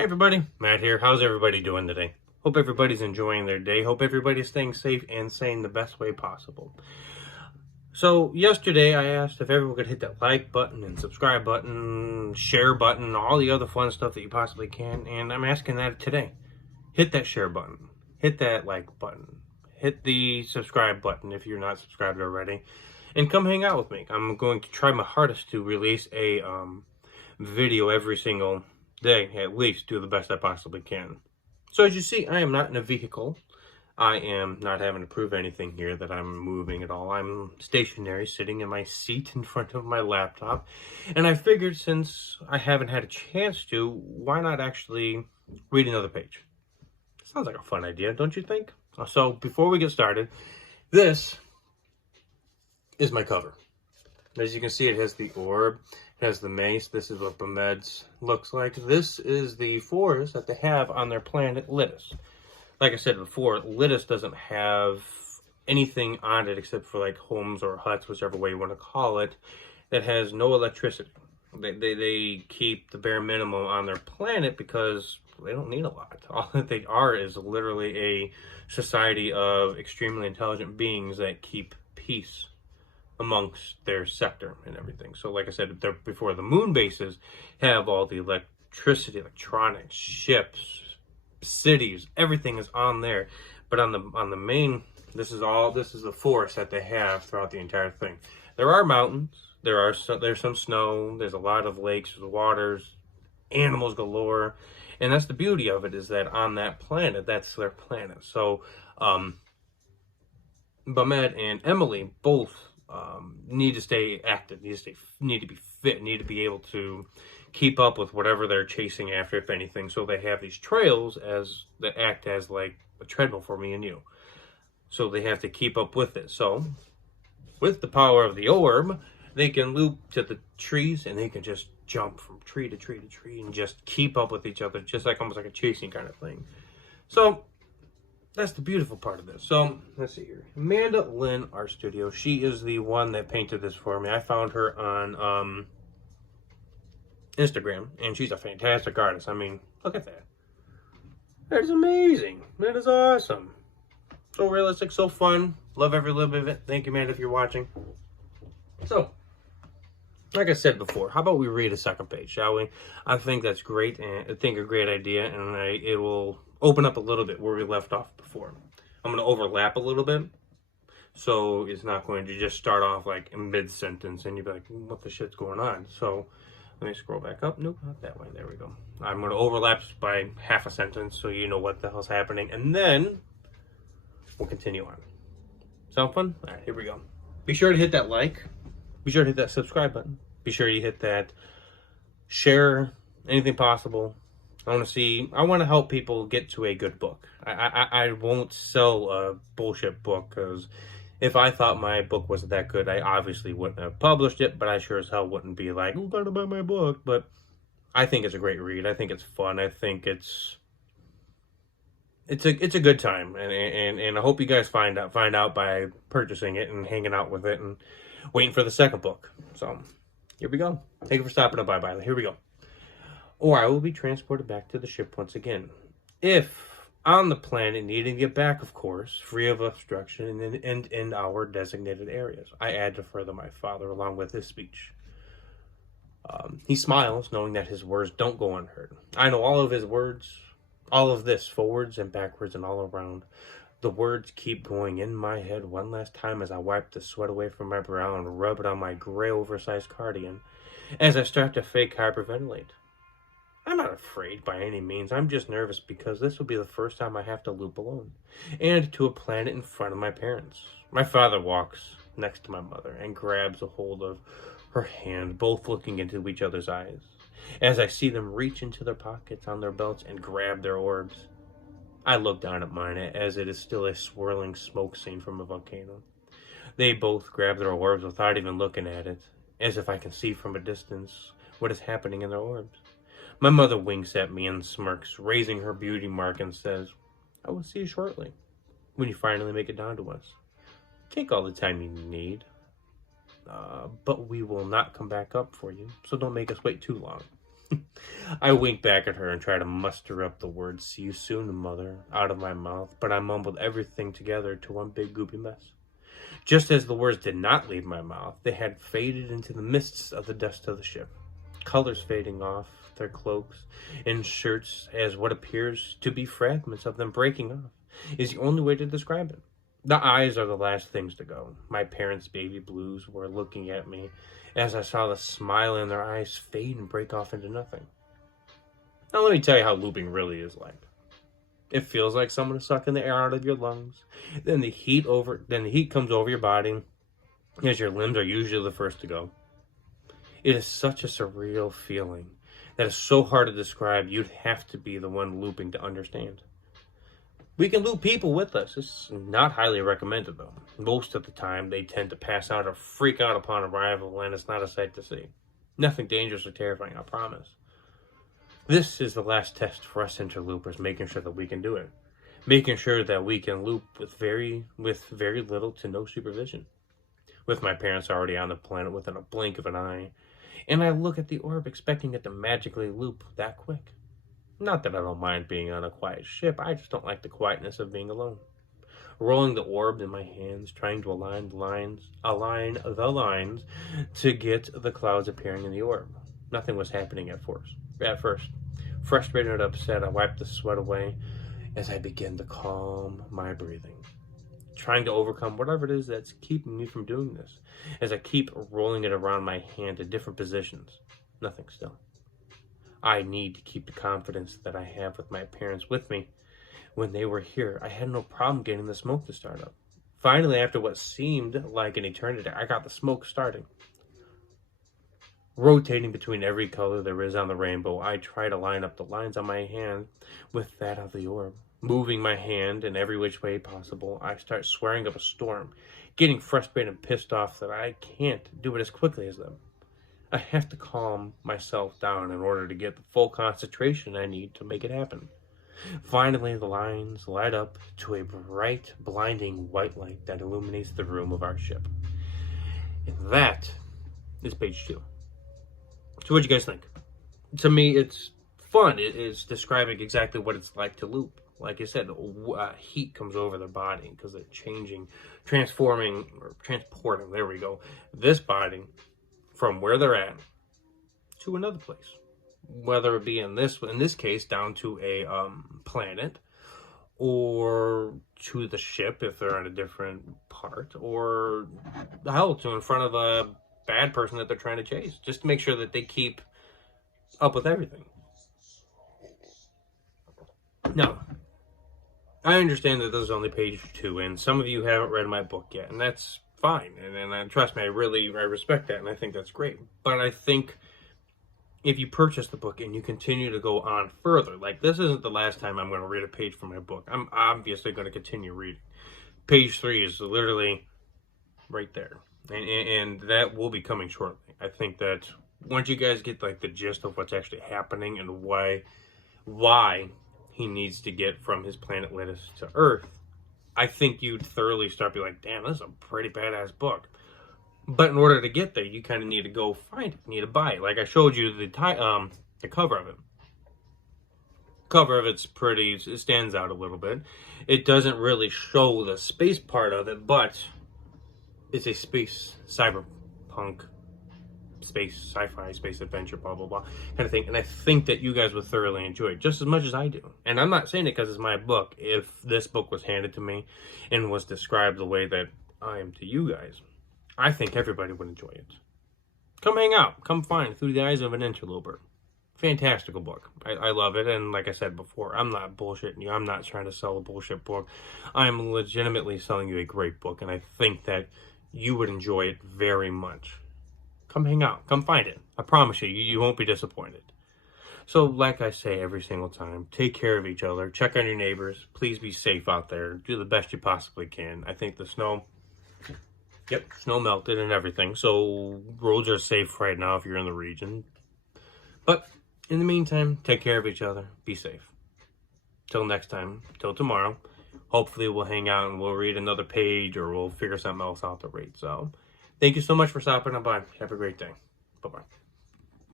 Hey everybody, Matt here. How's everybody doing today? Hope everybody's enjoying their day. Hope everybody's staying safe and sane the best way possible. So yesterday I asked if everyone could hit that like button and subscribe button, share button, all the other fun stuff that you possibly can, and I'm asking that today. Hit that share button, hit that like button, hit the subscribe button if you're not subscribed already, and come hang out with me. I'm going to try my hardest to release a video every single day, at least do the best I possibly can. So as you see, I am not in a vehicle. I am not having to prove anything here that I'm moving at all. I'm stationary, sitting in my seat in front of my laptop. And I figured since I haven't had a chance to, why not actually read another page? Sounds like a fun idea, don't you think? So before we get started, this is my cover. As you can see, it has the orb, it has the mace. This is what Bamed's looks like. This is the forest that they have on their planet Lidus. Like I said before, Lidus doesn't have anything on it except for like homes or huts, whichever way you want to call it, that has no electricity. They keep the bare minimum on their planet because they don't need a lot. All that they are is literally a society of extremely intelligent beings that keep peace amongst their sector and everything. So like I said before, the moon bases have all the electricity, electronics, ships, cities, everything is on there. But on the main, this is the forest that they have throughout the entire thing. There are mountains, there's some snow, there's a lot of lakes, waters, animals galore, and that's the beauty of it, is that on that planet, that's their planet. So Bamed and Emily both need to stay active, need to be fit, need to be able to keep up with whatever they're chasing after, if anything. So they have these trails that act as like a treadmill for me and you. So they have to keep up with it. So with the power of the orb, they can loop to the trees and they can just jump from tree to tree to tree and just keep up with each other, just like almost like a chasing kind of thing. So that's the beautiful part of this. So let's see here. Amanda Lynn Art Studio. She is the one that painted this for me. I found her on Instagram, and she's a fantastic artist. I mean, look at that. That is amazing. That is awesome. So realistic, so fun. Love every little bit of it. Thank you, Amanda, if you're watching. So, like I said before, how about we read a second page, shall we? I think that's great, and I think a great idea, and it will open up a little bit where we left off before. I'm going to overlap a little bit, so it's not going to just start off like in mid-sentence, and you'd be like, what the shit's going on? So let me scroll back up. Nope, not that way. There we go. I'm going to overlap by half a sentence so you know what the hell's happening, and then we'll continue on. Sound fun? All right, here we go. Be sure to hit that like. Be sure to hit that subscribe button. Be sure you hit that share, anything possible. I want to help people get to a good book. I won't sell a bullshit book, because if I thought my book wasn't that good, I obviously wouldn't have published it, but I sure as hell wouldn't be like, oh, gotta buy my book. But I think it's a great read. I think it's fun. I think it's a good time, and I hope you guys find out by purchasing it and hanging out with it and waiting for the second book. So here we go. Thank you for stopping up by. Here we go. Or I will be transported back to the ship once again. If on the planet, needing to get back, of course, free of obstruction and in our designated areas. I add to further my father along with his speech. He smiles, knowing that his words don't go unheard. I know all of his words, all of this, forwards and backwards and all around. The words keep going in my head one last time as I wipe the sweat away from my brow and rub it on my gray oversized cardigan as I start to fake hyperventilate. I'm not afraid by any means. I'm just nervous because this will be the first time I have to loop alone, and to a planet in front of my parents. My father walks next to my mother and grabs a hold of her hand, both looking into each other's eyes, as I see them reach into their pockets on their belts and grab their orbs. I look down at mine as it is still a swirling smoke scene from a volcano. They both grab their orbs without even looking at it, as if I can see from a distance what is happening in their orbs. My mother winks at me and smirks, raising her beauty mark, and says, I will see you shortly, when you finally make it down to us. Take all the time you need. But we will not come back up for you, so don't make us wait too long. I winked back at her and tried to muster up the words, "See you soon, mother," out of my mouth, but I mumbled everything together to one big goopy mess. Just as the words did not leave my mouth, they had faded into the mists of the dust of the ship, colors fading off their cloaks and shirts as what appears to be fragments of them breaking off is the only way to describe it. The eyes are the last things to go. My parents' baby blues were looking at me as I saw the smile in their eyes fade and break off into nothing. Now let me tell you how looping really is like. It feels like someone is sucking the air out of your lungs. Then the heat comes over your body as your limbs are usually the first to go. It is such a surreal feeling that is so hard to describe. You'd have to be the one looping to understand. We can loop people with us. It's not highly recommended though. Most of the time they tend to pass out or freak out upon arrival, and it's not a sight to see. Nothing dangerous or terrifying, I promise. This is the last test for us interloopers, making sure that we can do it. Making sure that we can loop with very little to no supervision. With my parents already on the planet within a blink of an eye, and I look at the orb expecting it to magically loop that quick. Not that I don't mind being on a quiet ship, I just don't like the quietness of being alone. Rolling the orb in my hands, trying to align the lines to get the clouds appearing in the orb. Nothing was happening at first. Frustrated and upset, I wiped the sweat away as I began to calm my breathing. Trying to overcome whatever it is that's keeping me from doing this, as I keep rolling it around my hand to different positions. Nothing still. I need to keep the confidence that I have with my parents with me. When they were here, I had no problem getting the smoke to start up. Finally, after what seemed like an eternity, I got the smoke starting. Rotating between every color there is on the rainbow, I try to line up the lines on my hand with that of the orb. Moving my hand in every which way possible, I start swearing up a storm, getting frustrated and pissed off that I can't do it as quickly as them. I have to calm myself down in order to get the full concentration I need to make it happen. Finally, the lines light up to a bright, blinding white light that illuminates the room of our ship. And that is page 2. So what'd you guys think? To me, it's fun. It is describing exactly what it's like to loop. Like I said, heat comes over their body because they're transporting, there we go, this body from where they're at to another place. Whether it be in this case, down to a planet, or to the ship if they're on a different part, or hell, to in front of a bad person that they're trying to chase, just to make sure that they keep up with everything. Now, I understand that this is only page 2, and some of you haven't read my book yet, and that's fine. And trust me, I respect that, and I think that's great. But I think if you purchase the book and you continue to go on further, like this isn't the last time I'm going to read a page from my book. I'm obviously going to continue reading. Page 3 is literally right there. And that will be coming shortly. I think that once you guys get like the gist of what's actually happening and why he needs to get from his planet Littus to Earth, I think you'd thoroughly start being like, damn, this is a pretty badass book. But in order to get there, you kind of need to go find it. You need to buy it. Like I showed you the cover of it. Cover of it's pretty, it stands out a little bit. It doesn't really show the space part of it, but it's a space, cyberpunk, space, sci-fi, space adventure, blah, blah, blah, kind of thing. And I think that you guys would thoroughly enjoy it just as much as I do. And I'm not saying it because it's my book. If this book was handed to me and was described the way that I am to you guys, I think everybody would enjoy it. Come hang out. Come find Through the Eyes of an Interloper. Fantastical book. I love it. And like I said before, I'm not bullshitting you. I'm not trying to sell a bullshit book. I'm legitimately selling you a great book. And I think that you would enjoy it very much. Come hang out. Come find it. I promise you, you won't be disappointed. So like I say every single time, take care of each other. Check on your neighbors. Please be safe out there. Do the best you possibly can. I think the snow melted and everything. So roads are safe right now if you're in the region. But in the meantime, take care of each other. Be safe. Till next time. Till tomorrow. Hopefully we'll hang out and we'll read another page or we'll figure something else out to read. So thank you so much for stopping by. Have a great day. Bye-bye.